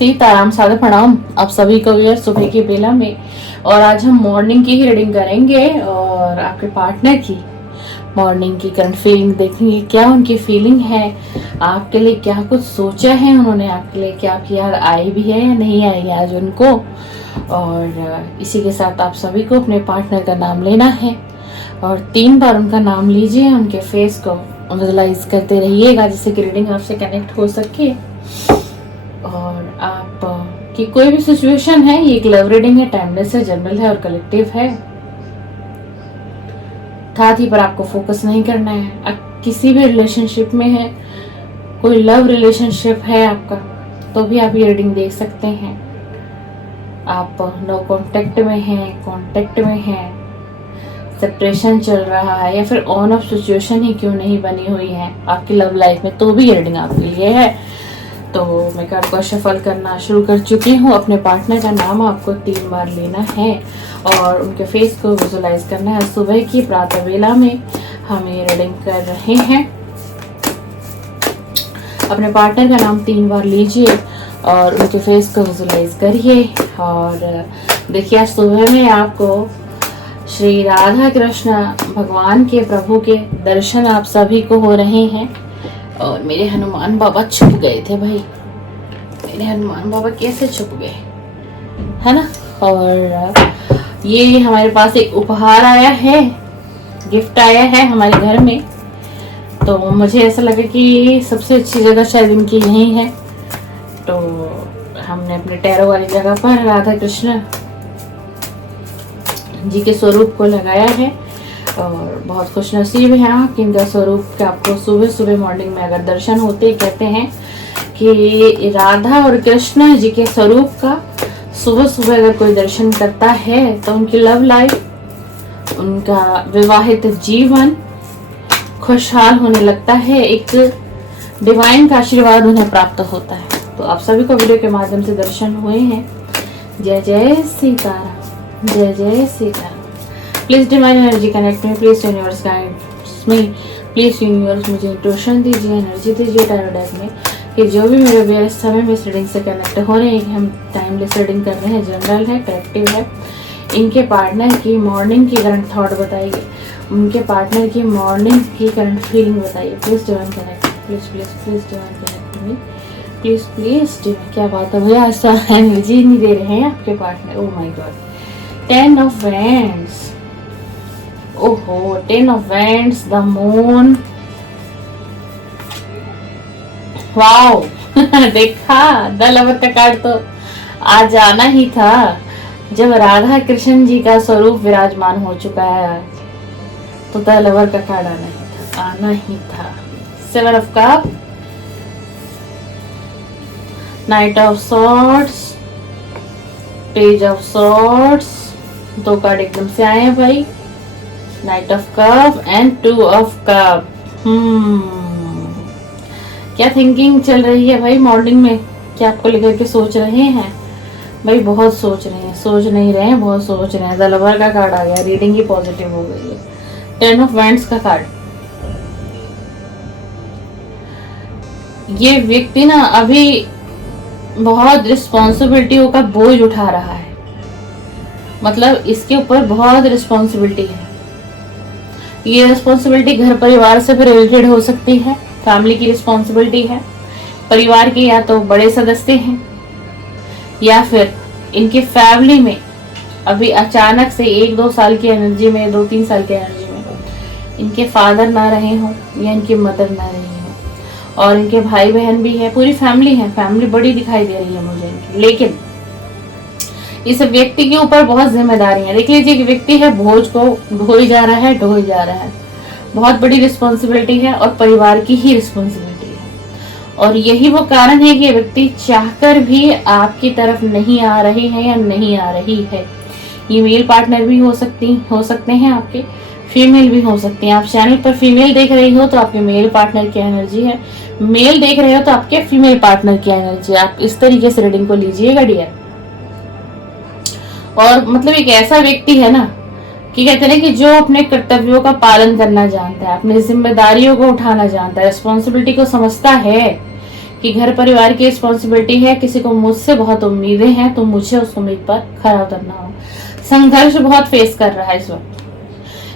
सीताराम सादर प्रणाम आप सभी को यार सुबह की बेला में। और आज हम मॉर्निंग की ही रीडिंग करेंगे और आपके पार्टनर की मॉर्निंग की करंट फीलिंग देखेंगे, क्या उनकी फीलिंग है, आपके लिए क्या कुछ सोचा है उन्होंने, आपके लिए क्या आपकी याद आई भी है या नहीं आई आज उनको। और इसी के साथ आप सभी को अपने पार्टनर का नाम लेना है और 3 बार उनका नाम लीजिए, उनके फेस को विजुलाइज करते रहिएगा जिससे कि रीडिंग आपसे कनेक्ट हो सके। और आप की कोई भी सिचुएशन है, ये एक लव रीडिंग है, टाइमलेस है, जनरल है और कलेक्टिव है। साथ ही पर आपको फोकस नहीं करना है। आप किसी भी रिलेशनशिप में है, कोई लव रिलेशनशिप है आपका, तो भी आप ये रीडिंग देख सकते हैं। आप नो कांटेक्ट में हैं, कांटेक्ट में हैं, सेपरेशन चल रहा है या फिर ऑन ऑफ सिचुएशन ही क्यों नहीं बनी हुई है आपकी लव लाइफ में, तो भी ये रीडिंग आपके लिए है। तो मैं कार्ड को शफल करना शुरू कर चुकी हूँ। अपने पार्टनर का नाम आपको 3 बार लेना है और उनके फेस को विजुलाइज करना है। सुबह की प्रातः वेला में हम ये रीडिंग कर रहे हैं। अपने पार्टनर का नाम 3 बार लीजिए और उनके फेस को विजुलाइज करिए। और देखिए आज सुबह में आपको श्री राधा कृष्ण भगवान के प्रभु के दर्शन आप सभी को हो रहे हैं। और मेरे हनुमान बाबा छुप गए थे भाई, मेरे हनुमान बाबा कैसे छुप गए, है ना। और ये हमारे पास एक उपहार आया है, गिफ्ट आया है हमारे घर में। तो मुझे ऐसा लगा कि सबसे अच्छी जगह शायद इनकी यही है, तो हमने अपने टैरो वाली जगह पर राधा कृष्ण जी के स्वरूप को लगाया है। और बहुत खुश नसीब है आप कि इनका स्वरूप के आपको सुबह सुबह मॉर्निंग में अगर दर्शन होते, कहते हैं कि राधा और कृष्ण जी के स्वरूप का सुबह सुबह अगर कोई दर्शन करता है तो उनकी लव लाइफ, उनका विवाहित जीवन खुशहाल होने लगता है, एक डिवाइन का आशीर्वाद उन्हें प्राप्त होता है। तो आप सभी को वीडियो के माध्यम से दर्शन हुए हैं। जय जय सीताराम, जय जय Sitaram. Please divine energy connect में, प्लीज यूनिवर्स गाइड्स में, प्लीज यूनिवर्स मुझे इंट्यूशन दीजिए, एनर्जी दीजिए टैरो डेक में कि जो भी मेरे व्यस्त समय में इस रीडिंग से कनेक्ट हो रहे हैं, हम टाइमलेस रीडिंग कर रहे हैं, जनरल है, कलेक्टिव है। इनके पार्टनर की मॉर्निंग की करंट थॉट बताइए, उनके पार्टनर की मॉर्निंग की करंट फीलिंग बताइए। Please divine connect, please please please divine connect में, प्लीज प्लीज डिवाइन। क्या बात है भैया, आज तो एनर्जी नहीं दे रहे हैं आपके partner. Oh my God, 10 of wands, ओहो 10 of wands, the moon, wow देखा, द लवर का कार्ड तो आ जाना ही था जब राधा कृष्ण जी का स्वरूप विराजमान हो चुका है आज, तो द लवर का कार्ड आना ही था। 7 of cup, night of swords, page of swords, 2 card एकदम से आए हैं भाई, night of cup and 2 of cup. क्या थिंकिंग चल रही है भाई मॉर्निंग में, क्या आपको लेकर के सोच रहे हैं भाई? बहुत सोच रहे हैं, सोच नहीं रहे हैं, बहुत सोच रहे हैं। द लवर का कार्ड आ गया, रीडिंग ही पॉजिटिव हो गई है। 10 ऑफ वैंड्स का कार्ड, ये व्यक्ति ना अभी बहुत रिस्पॉन्सिबिलिटियों का बोझ उठा रहा है, मतलब इसके ऊपर बहुत रिस्पॉन्सिबिलिटी है। ये रिस्पॉन्सिबिलिटी घर परिवार से भी रिलेटेड हो सकती है, फैमिली की रिस्पॉन्सिबिलिटी है, परिवार के या तो बड़े सदस्य हैं या फिर इनकी फैमिली में अभी अचानक से 1-2 साल की एनर्जी में, 2-3 साल की एनर्जी में इनके फादर ना रहे हों या इनकी मदर ना रही हो, और इनके भाई बहन भी है, पूरी फैमिली है, फैमिली बड़ी दिखाई दे रही है मुझे इनकी। लेकिन इस व्यक्ति के ऊपर बहुत जिम्मेदारी है। देख लीजिए कि व्यक्ति है, बोझ को ढोई जा रहा है, ढोई जा रहा है, बहुत बड़ी रिस्पॉन्सिबिलिटी है और परिवार की ही रिस्पॉन्सिबिलिटी है। और यही वो कारण है कि ये व्यक्ति चाहकर भी आपकी तरफ नहीं आ रहे हैं या नहीं आ रही है। ये मेल पार्टनर भी हो सकते हैं आपके, फीमेल भी हो सकती हैं। आप चैनल पर फीमेल देख रही हो तो आपके मेल पार्टनर की एनर्जी है, मेल देख रहे हो तो आपके फीमेल पार्टनर की एनर्जी। आप इस तरीके से रीडिंग को लीजिएगा डियर। और मतलब एक ऐसा व्यक्ति है ना कि कहते हैं कि जो अपने कर्तव्यों का पालन करना जानता है, अपनी जिम्मेदारियों को उठाना जानता है, रिस्पॉन्सिबिलिटी को समझता है कि घर परिवार की रिस्पॉन्सिबिलिटी है, किसी को मुझसे बहुत उम्मीदें हैं, तो मुझे उस उम्मीद पर खरा उतरना हो। संघर्ष बहुत फेस कर रहा है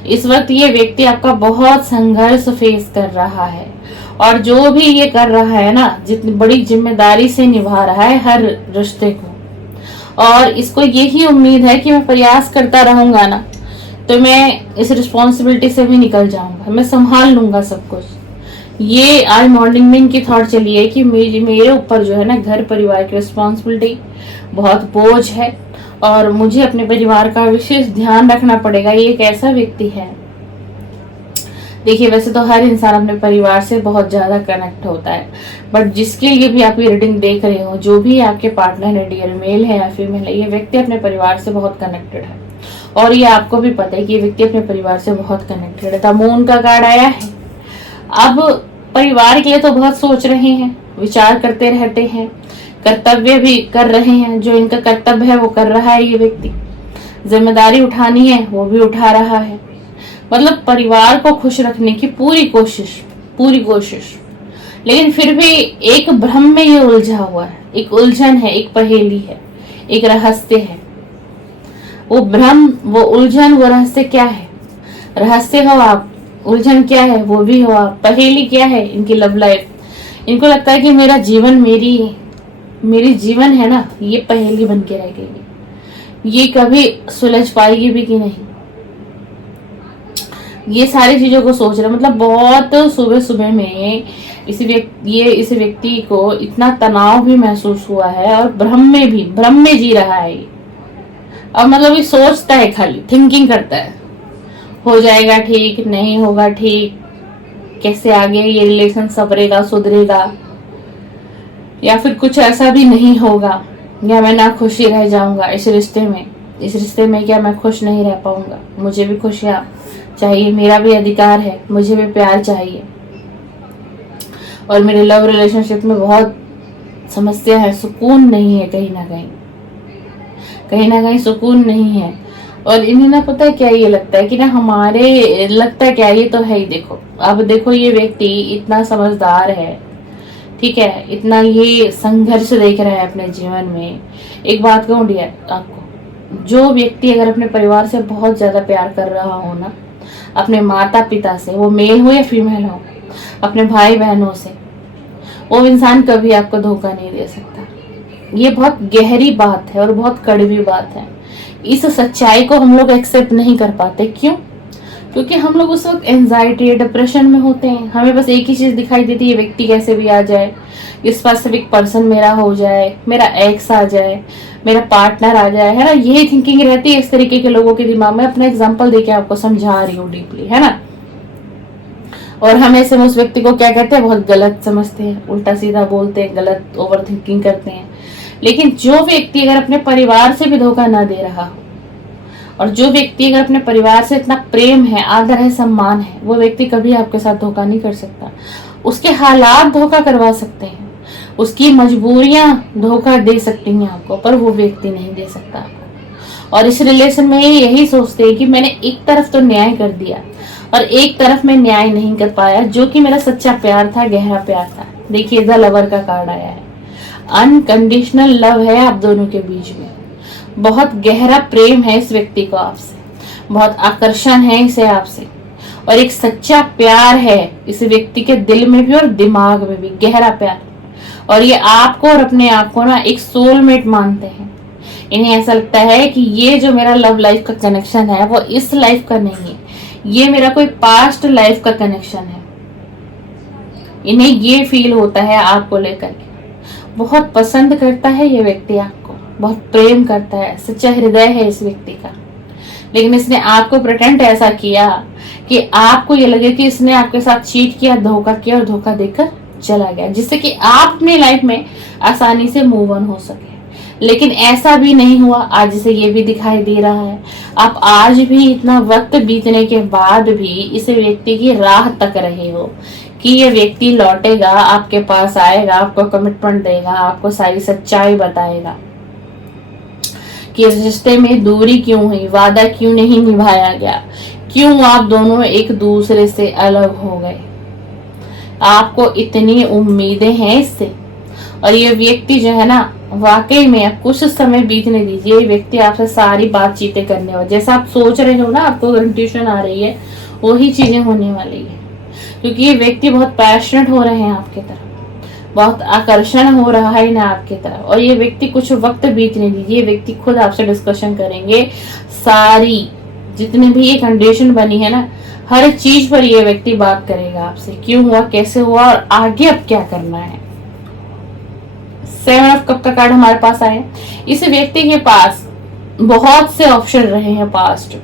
इस वक्त ये व्यक्ति आपका बहुत संघर्ष फेस कर रहा है, और जो भी ये कर रहा है ना, जितनी बड़ी जिम्मेदारी से निभा रहा है हर रिश्ते को, और इसको यही उम्मीद है कि मैं प्रयास करता रहूंगा ना तो मैं इस रिस्पॉन्सिबिलिटी से भी निकल जाऊंगा, मैं संभाल लूंगा सब कुछ। ये आज मॉर्निंग में इनकी थॉट चली है कि मेरे ऊपर जो है ना घर परिवार की रिस्पॉन्सिबिलिटी बहुत बोझ है, और मुझे अपने परिवार का विशेष ध्यान रखना पड़ेगा। ये एक ऐसा व्यक्ति है, देखिए वैसे तो हर इंसान अपने परिवार से बहुत ज्यादा कनेक्ट होता है, बट जिसके लिए भी आप ये रीडिंग देख रहे हो, जो भी आपके पार्टनर है, डियर मेल है या फीमेल है, ये व्यक्ति अपने परिवार से बहुत कनेक्टेड है, और ये आपको भी पता है कि ये व्यक्ति अपने परिवार से बहुत कनेक्टेड है। द मून का कार्ड आया है। अब परिवार के लिए तो बहुत सोच रहे हैं, विचार करते रहते हैं, कर्तव्य भी कर रहे हैं, जो इनका कर्तव्य है वो कर रहा है ये व्यक्ति, जिम्मेदारी उठानी है वो भी उठा रहा है, मतलब परिवार को खुश रखने की पूरी कोशिश। लेकिन फिर भी एक भ्रम में ये उलझा हुआ है, एक उलझन है, एक पहेली है, एक रहस्य है। वो भ्रम, वो उलझन, वो रहस्य क्या है? रहस्य हो आप, उलझन क्या है वो भी हो आप, पहेली क्या है इनकी लव लाइफ। इनको लगता है कि मेरा जीवन, मेरी जीवन है ना, ये पहेली बन के रह गई, ये कभी सुलझ पाएगी भी कि नहीं, ये सारी चीजों को सोच रहे। मतलब बहुत सुबह में इस व्यक्ति को इतना तनाव भी महसूस हुआ है, और भ्रम में जी रहा है ये। अब मतलब ये सोचता है, खाली थिंकिंग करता है, हो जाएगा ठीक, नहीं होगा ठीक, कैसे आगे ये रिलेशन संवरेगा, सुधरेगा, या फिर कुछ ऐसा भी नहीं होगा, या मैं ना खुशी रह जाऊंगा इस रिश्ते में क्या मैं खुश नहीं रह पाऊंगा, मुझे भी खुशियां चाहिए, मेरा भी अधिकार है, मुझे भी प्यार चाहिए, और मेरे लव रिलेशनशिप में बहुत समस्या है, सुकून नहीं है, कहीं ना कहीं सुकून नहीं है। और इन्हें ना पता है क्या, ये लगता है कि ना हमारे, लगता है क्या, ये तो है ही। देखो अब देखो, ये व्यक्ति इतना समझदार है, ठीक है, इतना ये संघर्ष देख रहा है अपने जीवन में। एक बात कहूँ डियर आपको, जो व्यक्ति अगर अपने परिवार से बहुत ज्यादा प्यार कर रहा हो ना, अपने माता पिता से, वो मेल हो या फीमेल हो, अपने भाई बहनों से, वो इंसान कभी आपको धोखा नहीं दे सकता। ये बहुत गहरी बात है और बहुत कड़वी बात है। इस सच्चाई को हम लोग एक्सेप्ट नहीं कर पाते। क्यों? क्योंकि हम लोग उस वक्त एंजाइटी, डिप्रेशन में होते हैं। हमें बस एक ही चीज दिखाई देती है, ये व्यक्ति कैसे भी आ जाए, स्पेसिफिक पर्सन मेरा हो जाए, मेरा एक्स आ जाए, मेरा पार्टनर आ जाए, है ना। यही थिंकिंग रहती है इस तरीके के लोगों के दिमाग में। अपना एग्जांपल देके आपको समझा रही हूँ डीपली, है ना। और हम ऐसे में उस व्यक्ति को क्या कहते हैं, बहुत गलत समझते हैं, उल्टा सीधा बोलते हैं, गलत ओवर थिंकिंग करते हैं। लेकिन जो व्यक्ति अगर अपने परिवार से भी धोखा ना दे रहा हो, और जो व्यक्ति अगर अपने परिवार से इतना प्रेम है, आदर है, सम्मान है, वो व्यक्ति कभी आपके साथ धोखा नहीं कर सकता। उसके हालात धोखा करवा सकते हैं, उसकी मजबूरियां धोखा दे सकती हैं आपको, पर वो व्यक्ति नहीं दे सकता आपको। और इस रिलेशन में यही सोचते हैं कि मैंने एक तरफ तो न्याय कर दिया और एक तरफ मैं न्याय नहीं कर पाया, जो कि मेरा सच्चा प्यार था, गहरा प्यार था। देखिए द लवर का कार्ड आया है। अनकंडीशनल लव है आप दोनों के बीच में, बहुत गहरा प्रेम है इस व्यक्ति को आपसे, बहुत आकर्षण है इसे आपसे, और एक सच्चा प्यार है इस व्यक्ति के दिल में भी और दिमाग में भी, गहरा प्यार। और ये आपको और अपने आप को ना एक सोलमेट मानते हैं। इन्हें ऐसा लगता है कि ये जो मेरा लव लाइफ का कनेक्शन है वो इस लाइफ का नहीं है, ये मेरा कोई पास्ट लाइफ का कनेक्शन है। इन्हें ये फील होता है आपको लेकर के। बहुत पसंद करता है ये व्यक्ति आपको, बहुत प्रेम करता है, सच्चा हृदय है इस व्यक्ति का। लेकिन इसने आपको प्रिटेंड ऐसा किया कि आपको ये लगे कि इसने आपके साथ चीट किया, धोखा किया और धोखा देकर चला गया, जिससे कि आप अपनी लाइफ में आसानी से मूव ऑन हो सके। लेकिन ऐसा भी नहीं हुआ, आज इसे ये भी दिखाई दे रहा है। आप आज भी इतना वक्त बीतने के बाद भी इस व्यक्ति की राह तक रहे हो कि ये व्यक्ति लौटेगा, आपके पास आएगा, आपको कमिटमेंट देगा, आपको सारी सच्चाई बताएगा कि इस रिश्ते में दूरी क्यों हुई, वादा क्यों नहीं निभाया गया, क्यों आप दोनों एक दूसरे से अलग हो गए। आपको इतनी उम्मीदें हैं इससे, और ये व्यक्ति जो है ना, वाकई में कुछ समय बीतने दीजिए, ये व्यक्ति आपसे सारी बातचीतें करने वाला, जैसा आप सोच रहे हो ना, आपको अगर इंट्यूशन आ रही है वही चीजें होने वाली है। क्योंकि ये व्यक्ति बहुत पैशनेट हो रहे हैं आपके तरफ, बहुत आकर्षण हो रहा है ना आपके तरफ। और ये व्यक्ति कुछ वक्त बीतने दीजिए, ये व्यक्ति खुद आपसे डिस्कशन करेंगे, सारी जितनी भी ये कंडीशन बनी है ना, हर चीज पर ये व्यक्ति बात करेगा आपसे, क्यों हुआ, कैसे हुआ और आगे अब क्या करना है। 7 ऑफ कप का कार्ड हमारे पास आया। इस व्यक्ति के पास बहुत से ऑप्शन रहे हैं, पास्ट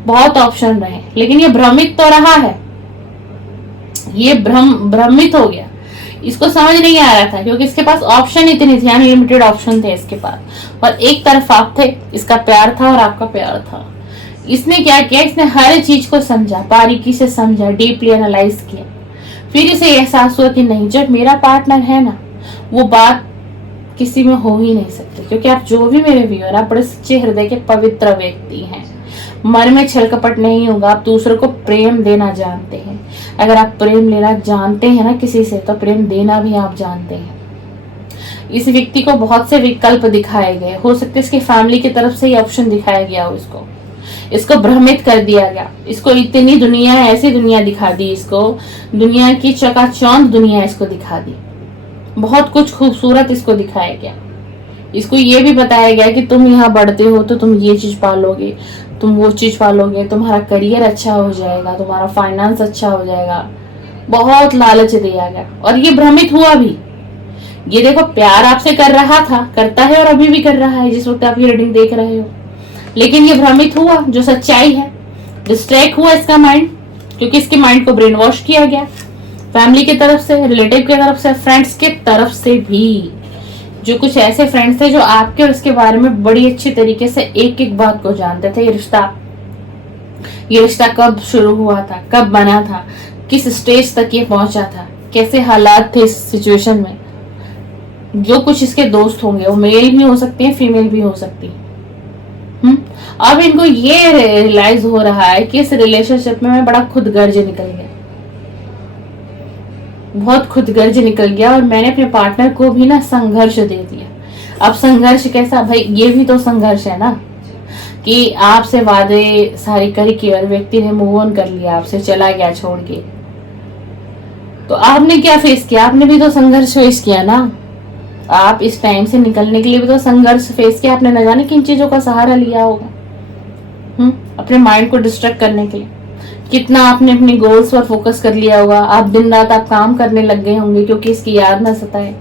बहुत ऑप्शन रहे, लेकिन ये भ्रमित तो रहा है, ये भ्रमित हो गया, इसको समझ नहीं आ रहा था, क्योंकि इसके पास ऑप्शन इतने थे, अनलिमिटेड ऑप्शन थे इसके पास, और एक तरफ आप थे, इसका प्यार था और आपका प्यार था। इसने क्या किया, इसने हर चीज को समझा, बारीकी से समझा, डीपली एनालाइज किया, फिर इसे एहसास हुआ कि नहीं, जब मेरा पार्टनर है ना, वो बात किसी में हो ही नहीं सकती। क्योंकि आप जो भी मेरे व्यूअर, आप बड़े सच्चे हृदय के पवित्र व्यक्ति हैं, मन में छल कपट नहीं होगा, आप दूसरों को प्रेम देना जानते हैं। अगर आप प्रेम लेना जानते हैं ना किसी से, तो प्रेम देना भी आप जानते हैं। इस व्यक्ति को बहुत से विकल्प दिखाए गए, हो सकते है इसकी फैमिली की तरफ से ही ऑप्शन दिखाया गया हो, इसको भ्रमित कर दिया गया, इसको इतनी दुनिया, ऐसी दुनिया दिखा दी, इसको दुनिया की चकाचौंध दुनिया इसको दिखा दी, बहुत कुछ खूबसूरत इसको दिखाया गया। इसको ये भी बताया गया कि तुम यहाँ बढ़ते हो तो तुम ये चीज पालोगे, तुम वो चीज पालोगे, तुम्हारा करियर अच्छा हो जाएगा, तुम्हारा फाइनेंस अच्छा हो जाएगा, बहुत लालच दिया गया। और ये भ्रमित हुआ भी। ये देखो, प्यार आपसे कर रहा था, करता है और अभी भी कर रहा है जिस वक्त आप ये रीडिंग देख रहे हो, लेकिन ये भ्रमित हुआ, जो सच्चाई है। डिस्ट्रैक्ट हुआ इसका माइंड, क्योंकि इसके माइंड को ब्रेन वॉश किया गया, फैमिली की तरफ से, रिलेटिव की तरफ से, फ्रेंड्स की तरफ से भी। जो कुछ ऐसे फ्रेंड्स थे जो आपके और इसके बारे में बड़ी अच्छी तरीके से एक एक बात को जानते थे। ये रिश्ता कब शुरू हुआ था, कब बना था, किस स्टेज तक ये पहुंचा था, कैसे हालात थे इस सिचुएशन में। जो कुछ इसके दोस्त होंगे, वो मेल भी हो सकते हैं, फीमेल भी हो सकती है। अब इनको ये रियलाइज हो रहा है कि इस रिलेशनशिप में मैं बड़ा खुदगर्ज निकल गया, बहुत खुदगर्ज निकल गया, और मैंने अपने पार्टनर को भी ना संघर्ष दे दिया। अब संघर्ष कैसा भाई, ये भी तो संघर्ष है ना, कि आपसे वादे सारे करके और व्यक्ति ने मूव ऑन कर लिया, आपसे चला गया छोड़ के, तो आपने क्या फेस किया, आपने भी तो संघर्ष फेस किया ना। आप इस टाइम से निकलने के लिए भी तो संघर्ष फेस किया, आपने न जाने किन चीजों का सहारा लिया होगा, अपने माइंड को डिस्ट्रैक्ट करने के लिए। कितना आपने अपनी गोल्स पर फोकस कर लिया होगा, आप दिन रात आप काम करने लग गए होंगे, क्योंकि इसकी याद ना सताए,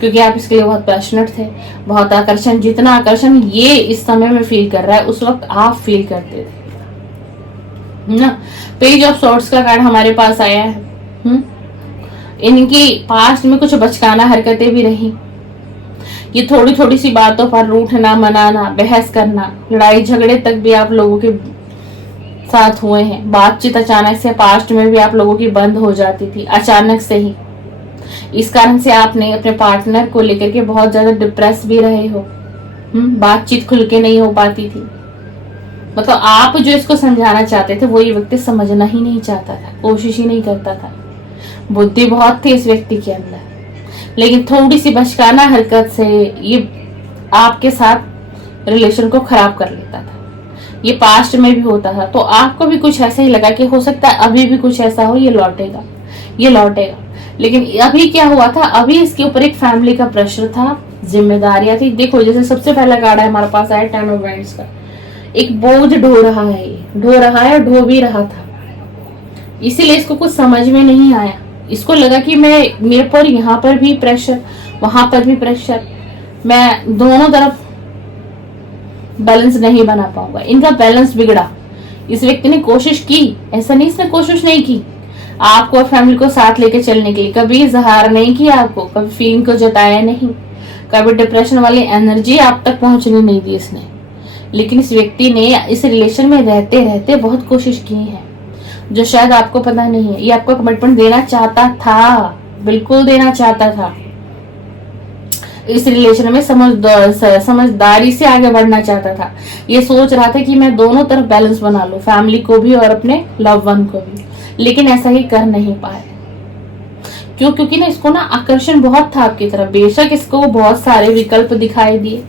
क्योंकि आप इसके लिए बहुत पैशनेट थे, बहुत आकर्षण, जितना आकर्षण ये इस समय में फील कर रहा है उस वक्त आप फील करते थे ना। पेज ऑफ सॉर्ड्स का कार्ड हमारे पास आया है। इनकी पास्ट में कुछ बचकाना हरकतें भी रही, ये थोड़ी थोड़ी सी बातों पर रूठना, मनाना, बहस करना, लड़ाई झगड़े तक भी आप लोगों के साथ हुए हैं। बातचीत अचानक से पास्ट में भी आप लोगों की बंद हो जाती थी, अचानक से ही। इस कारण से आपने अपने पार्टनर को लेकर के बहुत ज्यादा डिप्रेस भी रहे हो। बातचीत खुल के नहीं हो पाती थी, मतलब आप जो इसको समझाना चाहते थे वो ये व्यक्ति समझना ही नहीं चाहता था, कोशिश ही नहीं करता था। बुद्धि बहुत थी इस व्यक्ति के अंदर, लेकिन थोड़ी सी बचकाना हरकत से ये आपके साथ रिलेशन को खराब कर लेता था। ये पास्ट में भी होता था, तो आपको भी कुछ ऐसा ही लगा कि हो सकता है अभी भी कुछ ऐसा हो, ये लौटेगा, ये लौटेगा। लेकिन अभी क्या हुआ था, अभी इसके ऊपर एक फैमिली का प्रेशर था, जिम्मेदारियां थी। देखो, जैसे सबसे पहला कार्ड है हमारे पास आया 10 ऑफ वांड्स का, एक बोझ ढो रहा है, ये ढो रहा है, ढो भी रहा था, इसीलिए इसको कुछ समझ में नहीं आया। इसको लगा कि मेरे पर यहाँ पर भी प्रेशर, वहां पर भी प्रेशर, मैं दोनों तरफ बैलेंस नहीं बना पाऊंगा। इनका बैलेंस बिगड़ा। इस व्यक्ति ने कोशिश की, ऐसा नहीं इसने कोशिश नहीं की आपको और फैमिली को साथ लेके चलने के लिए, कभी इजहार नहीं किया आपको, कभी फीलिंग को जताया नहीं, कभी डिप्रेशन वाली एनर्जी आप तक पहुंचने नहीं दी इसने। लेकिन इस व्यक्ति ने इस रिलेशन में रहते रहते बहुत कोशिश की है, जो शायद आपको पता नहीं है। ये आपको कमिटमेंट देना चाहता था, बिल्कुल देना चाहता था। इस रिलेशन में समझदारी से आगे बढ़ना चाहता था। ये सोच रहा था कि मैं दोनों तरफ बैलेंस बना लूं, फैमिली को भी और अपने लव वन को भी, लेकिन ऐसा ही कर नहीं पाए। क्यों? क्योंकि ना इसको ना आकर्षण बहुत था आपकी तरफ। बेशक इसको बहुत सारे विकल्प दिखाई दिए,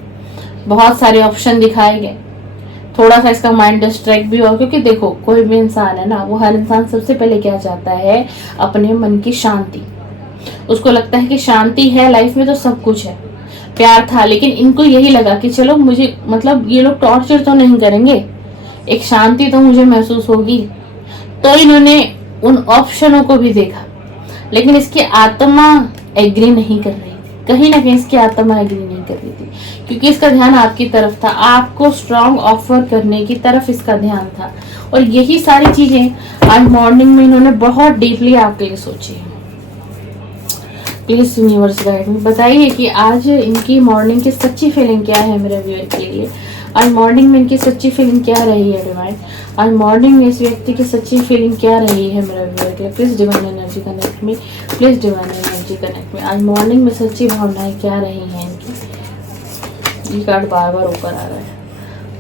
बहुत सारे ऑप्शन दिखाए गए, थोड़ा सा इसका माइंड डिस्ट्रैक्ट भी हुआ। क्योंकि देखो कोई भी इंसान है ना, वो हर इंसान सबसे पहले क्या चाहता है? अपने मन की शांति। उसको लगता है कि शांति है लाइफ में तो सब कुछ है। प्यार था, लेकिन इनको यही लगा कि चलो मुझे, मतलब ये लोग टॉर्चर तो नहीं करेंगे, एक शांति तो मुझे महसूस होगी। तो इन्होंने उन ऑप्शनों को भी देखा, लेकिन इसकी आत्मा एग्री नहीं कर रही थी। कहीं ना कहीं इसकी आत्मा एग्री नहीं कर रही थी, क्योंकि इसका ध्यान आपकी तरफ था, आपको स्ट्रॉन्ग ऑफर करने की तरफ इसका ध्यान था। और यही सारी चीजें आज मॉर्निंग में इन्होंने बहुत डीपली आपके लिए सोची है। प्लीज यूनिवर्स गाइड में बताइए कि आज इनकी मॉर्निंग की सच्ची फीलिंग क्या है मेरे व्यूअर के लिए। आज मॉर्निंग में इनकी सच्ची फीलिंग क्या रही है डिवाइन? आज मॉर्निंग में इस व्यक्ति की सच्ची फीलिंग क्या रही है मेरे व्यूअर के लिए? प्लीज डिवाइन एनर्जी कनेक्ट में, प्लीज डिवाइन एनर्जी कनेक्ट में। आज मॉर्निंग में सच्ची भावनाएं क्या रही हैं इनकी? ये कार्ड बार बार ऊपर आ रहा है।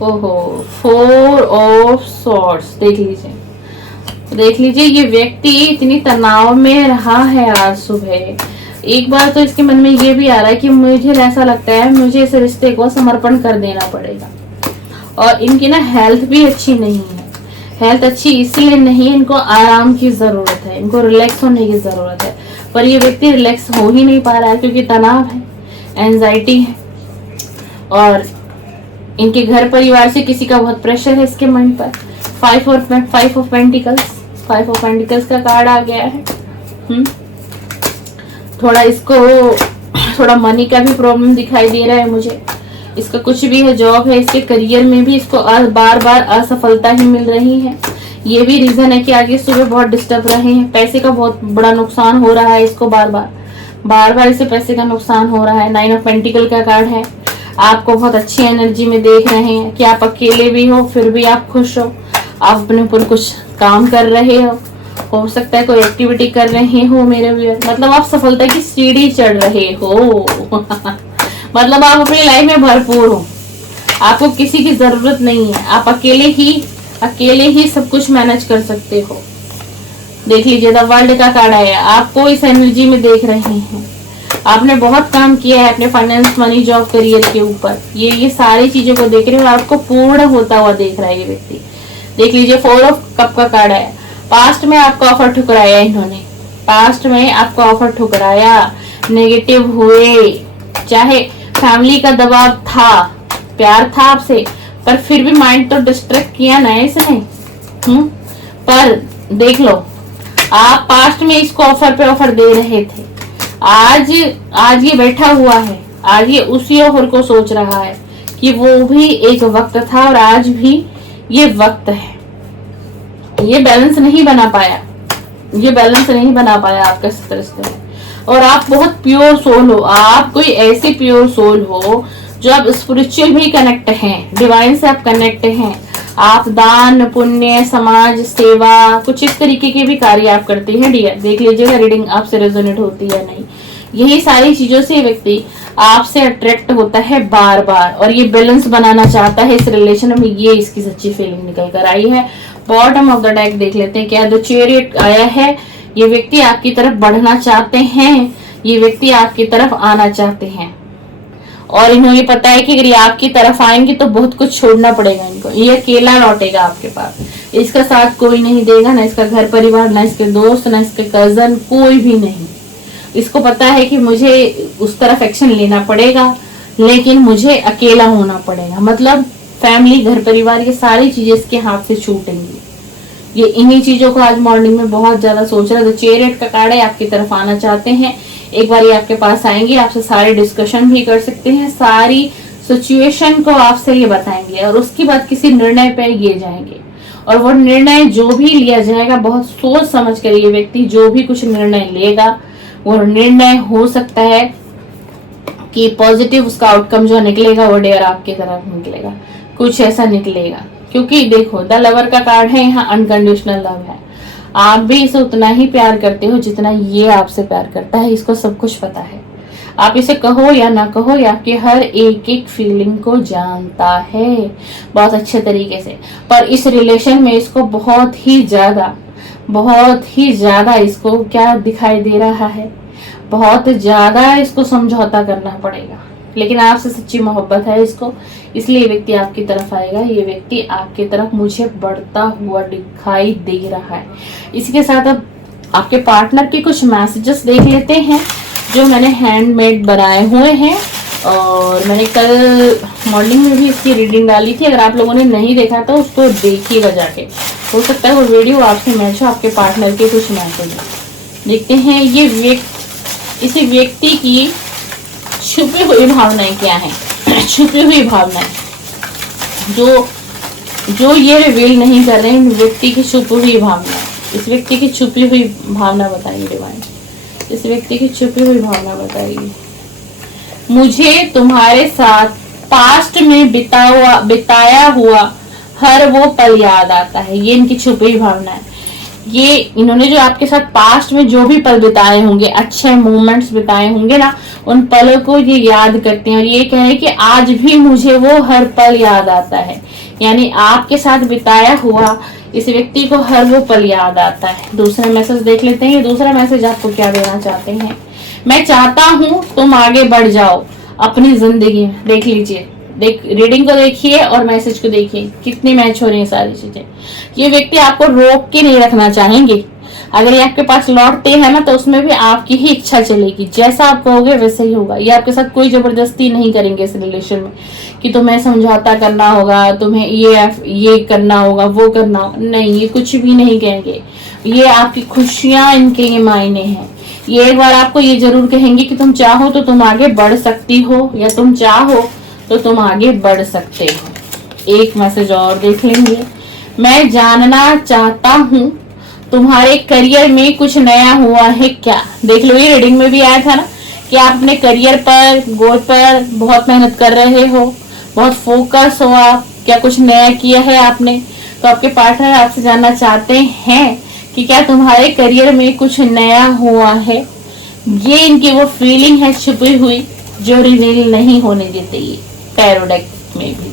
ओहो, 4 ऑफ सॉर्ड्स। देख लीजिए, देख लीजिए, ये व्यक्ति इतनी तनाव में रहा है आज सुबह। एक बार तो इसके मन में ये भी आ रहा है कि मुझे ऐसा लगता है मुझे इस रिश्ते को समर्पण कर देना पड़ेगा। और इनकी ना हेल्थ भी अच्छी नहीं है। हेल्थ अच्छी इसलिए नहीं, इनको आराम की जरूरत है, इनको रिलैक्स होने की जरूरत है। पर ये व्यक्ति रिलैक्स हो ही नहीं पा रहा है, क्योंकि तनाव है, एंजाइटी है, और इनके घर परिवार से किसी का बहुत प्रेशर है इसके माइंड पर। 5 ऑफ पेंटिकल्स का कार्ड आ गया है। थोड़ा इसको थोड़ा मनी का भी प्रॉब्लम दिखाई दे रहा है मुझे। इसका कुछ भी है, जॉब है, इसके करियर में भी इसको बार बार असफलता ही मिल रही है। ये भी रीजन है कि आगे सुबह बहुत डिस्टर्ब रहे हैं। पैसे का बहुत बड़ा नुकसान हो रहा है इसको, बार बार इसे पैसे का नुकसान हो रहा है। 9 ऑफ पेंटिकल का कार्ड है। आपको बहुत अच्छी एनर्जी में देख रहे हैं कि आप अकेले भी हो फिर भी आप खुश हो। आप अपने ऊपर कुछ काम कर रहे हो सकता है कोई एक्टिविटी कर रहे हो मेरे व्यूअर। मतलब आप सफलता की सीढ़ी चढ़ रहे हो। मतलब आप अपनी लाइफ में भरपूर हो, आपको किसी की जरूरत नहीं है, आप अकेले ही सब कुछ मैनेज कर सकते हो। देख लीजिए, द वर्ल्ड का कार्ड आया। आपको इस एनर्जी में देख रहे हैं, आपने बहुत काम किया है अपने फाइनेंस, मनी, जॉब, करियर के ऊपर। ये सारी चीजों को देख रहे हो, आपको पूर्ण होता हुआ देख रहा है ये व्यक्ति। देख लीजिए, 4 ऑफ कप का कार्ड है। पास्ट में आपका ऑफर ठुकराया इन्होंने, पास्ट में आपका ऑफर ठुकराया, नेगेटिव हुए, चाहे फैमिली का दबाव था, प्यार था आपसे, पर फिर भी माइंड तो डिस्ट्रैक्ट किया ना इसने। पर देख लो, आप पास्ट में इसको ऑफर पे ऑफर दे रहे थे। आज ये बैठा हुआ है, आज ये उसी ऑफर को सोच रहा है कि वो भी एक वक्त था और आज भी ये वक्त है। ये बैलेंस नहीं बना पाया, आपके रिश्ते में। और आप बहुत प्योर सोल हो, आप कोई ऐसे प्योर सोल हो जो आप स्पिरिचुअल भी कनेक्ट हैं, डिवाइन से आप कनेक्ट हैं। आप दान, पुण्य, समाज सेवा, कुछ इस तरीके के भी कार्य आप करते हैं डियर। देख लीजिएगा रीडिंग आपसे रेजोनेट होती है नहीं। यही सारी चीजों से व्यक्ति आपसे अट्रैक्ट होता है बार बार, और ये बैलेंस बनाना चाहता है इस रिलेशन में। ये इसकी सच्ची फीलिंग निकल कर आई है। बॉटम ऑफ द डेक देख लेते हैं क्या। द चैरियट आया है। ये व्यक्ति आपकी तरफ बढ़ना चाहते हैं, ये व्यक्ति आपकी तरफ आना चाहते हैं, और इन्हें ये पता है कि अगर ये आपकी तरफ आएंगे तो बहुत कुछ छोड़ना पड़ेगा इनको। ये अकेला लौटेगा आपके पास, इसका साथ कोई नहीं देगा, ना इसका घर परिवार, ना इसके दोस्त, ना इसके कजन, कोई भी नहीं। इसको पता है कि मुझे उस तरफ एक्शन लेना पड़ेगा, लेकिन मुझे अकेला होना पड़ेगा। मतलब फैमिली, घर परिवार, ये सारी चीजें इसके हाथ से छूटेंगी। ये इन्हीं चीजों को आज मॉर्निंग में बहुत ज्यादा सोच रहा है। द चैरियट का कार्ड है, आपकी तरफ आना चाहते हैं। एक बार ये आपके पास आएंगे, आपसे सारे डिस्कशन भी कर सकते हैं, सारी सिचुएशन को आपसे ये बताएंगे, और उसके बाद किसी निर्णय पे ये जाएंगे। और वो निर्णय जो भी लिया जाएगा बहुत सोच समझ कर ये व्यक्ति जो भी कुछ निर्णय लेगा, वो निर्णय हो सकता है कि पॉजिटिव उसका आउटकम जो निकलेगा वो डियर आपकी तरफ निकलेगा, कुछ ऐसा निकलेगा। क्योंकि देखो, द लवर का कार्ड है, यहाँ अनकंडीशनल लव है। आप भी इसे उतना ही प्यार करते हो जितना ये आपसे प्यार करता है, इसको सब कुछ पता है। आप इसे कहो या ना कहो, या आपके हर एक एक फीलिंग को जानता है बहुत अच्छे तरीके से। पर इस रिलेशन में इसको बहुत ही ज्यादा इसको क्या दिखाई दे रहा है बहुत ज्यादा इसको समझौता करना पड़ेगा, लेकिन आपसे सच्ची मोहब्बत है इसको, इसलिए ये व्यक्ति आपकी तरफ आएगा। ये व्यक्ति आपकी तरफ मुझे बढ़ता हुआ दिखाई दे रहा है। इसके साथ अब आपके पार्टनर के कुछ मैसेजेस देख लेते हैं जो मैंने हैंडमेड बनाए हुए हैं, और मैंने कल मॉर्निंग में भी इसकी रीडिंग डाली थी। अगर आप लोगों ने नहीं देखा तो उसको देखिएगा जाके, हो सकता है वो वीडियो आपसे मैच हो। आपके पार्टनर के कुछ मैसेज देखते हैं। ये इस व्यक्ति की छुपी हुई भावनाएं क्या हैं, छुपी हुई भावनाएं जो ये रिवील नहीं कर रहे हैं। व्यक्ति की छुपी हुई भावना, इस व्यक्ति की छुपी हुई भावना बताइए डिवाइन, इस व्यक्ति की छुपी हुई भावना बताइए। मुझे तुम्हारे साथ पास्ट में बिताया हुआ हर वो पल याद आता है। ये इनकी छुपी हुई भावना है। ये इन्होंने जो आपके साथ पास्ट में जो भी पल बिताए होंगे, अच्छे मोमेंट्स बिताए होंगे ना, उन पलों को ये याद करते हैं और ये कहे कि आज भी मुझे वो हर पल याद आता है। यानी आपके साथ बिताया हुआ इस व्यक्ति को हर वो पल याद आता है। दूसरा मैसेज देख लेते हैं। ये दूसरा मैसेज आपको क्या देना चाहते हैं। मैं चाहता हूँ तुम आगे बढ़ जाओ अपनी जिंदगी में। देख लीजिए, रीडिंग को देखिए और मैसेज को देखिए, कितनी मैच हो रही है सारी चीजें। ये व्यक्ति आपको रोक के नहीं रखना चाहेंगे। अगर ये आपके पास लौटते हैं ना, तो उसमें भी आपकी ही इच्छा चलेगी। जैसा आप कहोगे वैसा ही होगा। ये आपके साथ कोई जबरदस्ती नहीं करेंगे इस रिलेशन में कि तुम्हें समझौता करना होगा, तुम्हें ये करना होगा, वो करना होगा। नहीं, ये कुछ भी नहीं कहेंगे। ये आपकी खुशियां इनके ये मायने हैं। ये एक बार आपको ये जरूर कहेंगे कि तुम चाहो तो तुम आगे बढ़ सकती हो, या तुम चाहो तो तुम आगे बढ़ सकते हो। एक मैसेज और देख लेंगे। मैं जानना चाहता हूँ तुम्हारे करियर में कुछ नया हुआ है क्या। देख लो, ये रीडिंग में भी आया था ना कि आप अपने करियर पर, गोल पर बहुत मेहनत कर रहे हो, बहुत फोकस हो आप, क्या कुछ नया किया है आपने। तो आपके पार्टनर आपसे जानना चाहते हैं कि क्या तुम्हारे करियर में कुछ नया हुआ है। ये इनकी वो फीलिंग है छुपी हुई जो रिवील नहीं होने देते ये टैरो डेक में भी।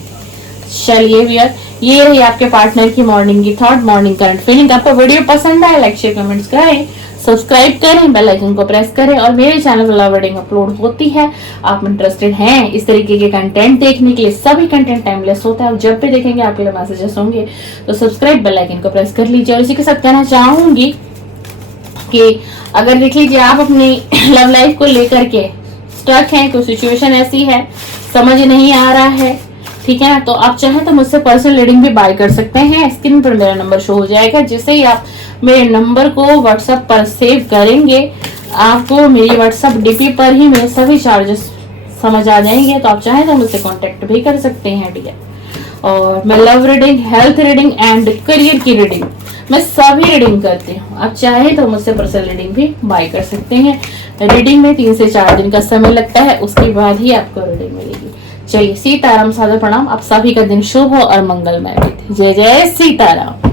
चलिए व्यूअर, ये रही आपके पार्टनर की मॉर्निंग की थॉट, मॉर्निंग करंट फीलिंग। आपको वीडियो पसंद आए, लाइक शेयर कमेंट्स करें, सब्सक्राइब करें, बेल आइकन को प्रेस करें। और मेरे चैनल पर लव रीडिंग अपलोड होती है। आप इंटरेस्टेड हैं इस तरीके के कंटेंट देखने के लिए, सभी कंटेंट टाइमलेस होता है, जब भी देखेंगे आपके लिए मैसेजेस होंगे, तो सब्सक्राइब, बेल आइकन को प्रेस कर लीजिए। और इसी के साथ कहना चाहूंगी कि अगर देख लीजिए आप अपनी लव लाइफ को लेकर के स्टक हैं, कोई सिचुएशन ऐसी है समझ नहीं आ रहा है, ठीक है ना, तो आप चाहें तो मुझसे पर्सनल रीडिंग भी बाय कर सकते हैं। स्क्रीन पर मेरा नंबर शो हो जाएगा। जैसे ही आप मेरे नंबर को व्हाट्सएप पर सेव करेंगे, आपको मेरी व्हाट्सएप डीपी पर ही मेरे सभी चार्जेस समझ आ जाएंगे। तो आप चाहें तो मुझसे कांटेक्ट भी कर सकते हैं डियर। और मैं love reading, health reading and career की रीडिंग, मैं सभी रीडिंग करती हूँ। आप चाहे तो मुझसे पर्सनल रीडिंग भी बाय कर सकते हैं। रीडिंग में 3 से 4 दिन का समय लगता है, उसके बाद ही आपको रीडिंग मिलेगी। चलिए, सीताराम, सादर प्रणाम। आप सभी का दिन शुभ हो और मंगलमय बीते। जय जय सीताराम।